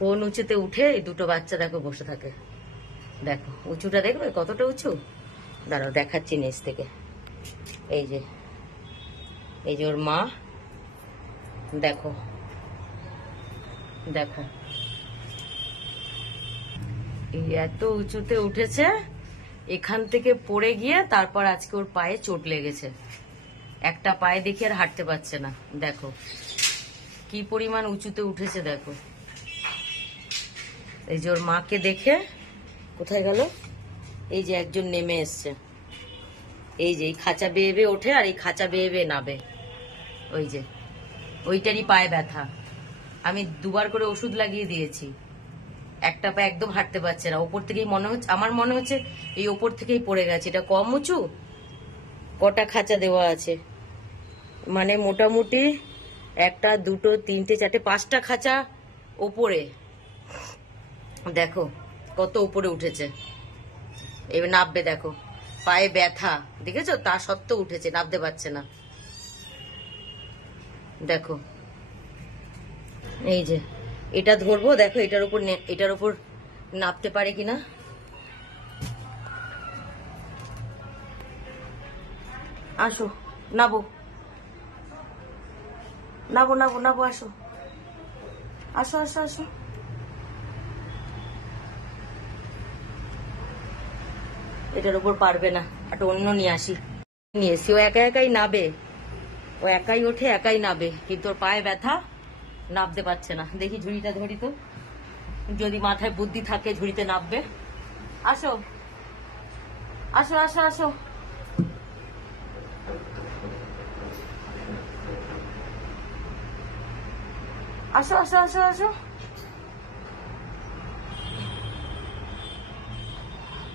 কোন উঁচুতে উঠে এই দুটো বাচ্চা দেখো বসে থাকে। দেখো উঁচুটা দেখবে কতটা উঁচু, দাঁড়াও দেখাচ্ছি নিচ থেকে। এই যে ওর মা, দেখো দেখো এই এত উঁচুতে উঠেছে, এখান থেকে পড়ে গিয়ে তারপর আজকে ওর পায়ে চোট লেগেছে। একটা পায়ে দেখে আর হাঁটতে পারছে না। দেখো কি পরিমাণ উঁচুতে উঠেছে দেখো। এই যে ওর মাকে দেখে কোথায় গেল, এই যে একজন নেমে এসছে, এই যে এই খাঁচা বেয়ে বেয়ে ওঠে আর এই খাঁচা বেয়ে বেয়ে নাবে। ওই যে ওইটারই পায়ে ব্যথা, আমি দুবার করে ওষুধ লাগিয়ে দিয়েছি। একটা পা একদম হাঁটতে পারছে না, ওপর থেকেই মনে হচ্ছে, আমার মনে হচ্ছে এই ওপর থেকেই পড়ে গেছে। এটা কম উঁচু, কটা খাঁচা দেওয়া আছে, মানে মোটামুটি একটা দুটো তিনটে চারটে পাঁচটা খাঁচা ওপরে। দেখো কত উপরে উঠেছে, এবার নাববে। দেখো পায়ে ব্যথা, দেখেছো, তা সত্ত্বেও উঠেছে, নাবতে পারছে না। দেখো এই যে এটা ধরবো, দেখো এটার উপর নাবতে পারে কিনা। আসো নাবো নাবো নাবো নাবো, আসো আসো আসো আসো। এটার উপর পারবে না, একটা অন্য নিয়ে আসি। নিয়ে এসি, ও একা একাই নাবে, ও একাই ওঠে একাই নাবে, কিন্তু ওর পায়ে ব্যথা, নাবতে পারছে না। দেখি ঝুড়িটা ধরি তো, যদি মাথায় বুদ্ধি থাকে ঝুড়িতে নাববে। আসো আসো আসো আসো। আসো আসো আসো আসো।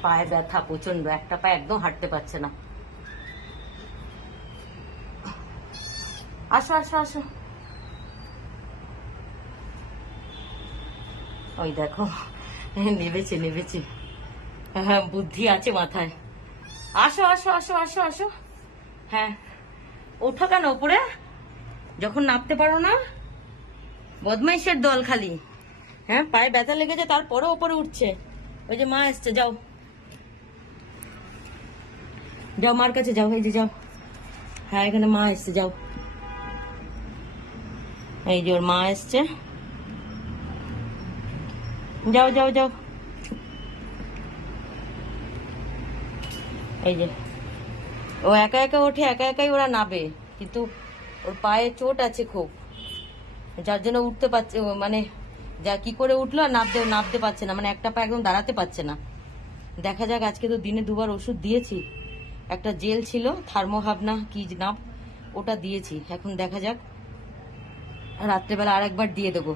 পায়ে ব্যথা প্রচন্ড, একটা পা একদম হাঁটতে পারছে না। আসো আসো আসো। ওই দেখো নেবেছে নেবেছে, হ্যাঁ বুদ্ধি আছে মাথায়। আসো আসো আসো আসো আসো। হ্যাঁ ওঠো কেন উপরে, যখন নামতে পারো না? বদমাইশের দল খালি। হ্যাঁ পায়ে ব্যথা লেগেছে তারপরে ওপরে উঠছে। ওই যে মা এসছে, যাও যাও মার কাছে যাও, এই যে যাও। হ্যাঁ এখানে মা এসছে, যাও। এই যে ওর মা এসছে, যাও যাও যাও। এই যে ও একা একা ওঠে, একা একাই ওরা নাবে, কিন্তু ওর পায়ে চোট আছে খুব, যার জন্য উঠতে পারছে, মানে যা কি করে উঠলো আর নাবতে পারছে না, মানে একটা পা একদম দাঁড়াতে পারছে না। দেখা যাক, আজকে তো দিনে দুবার ওষুধ দিয়েছি, একটা জেল ছিল থার্মোহাবনা কি নাম, ওটা দিয়েছি। এখন দেখা যাক রাত্রেবেলা আর একবার দিয়ে দেবো।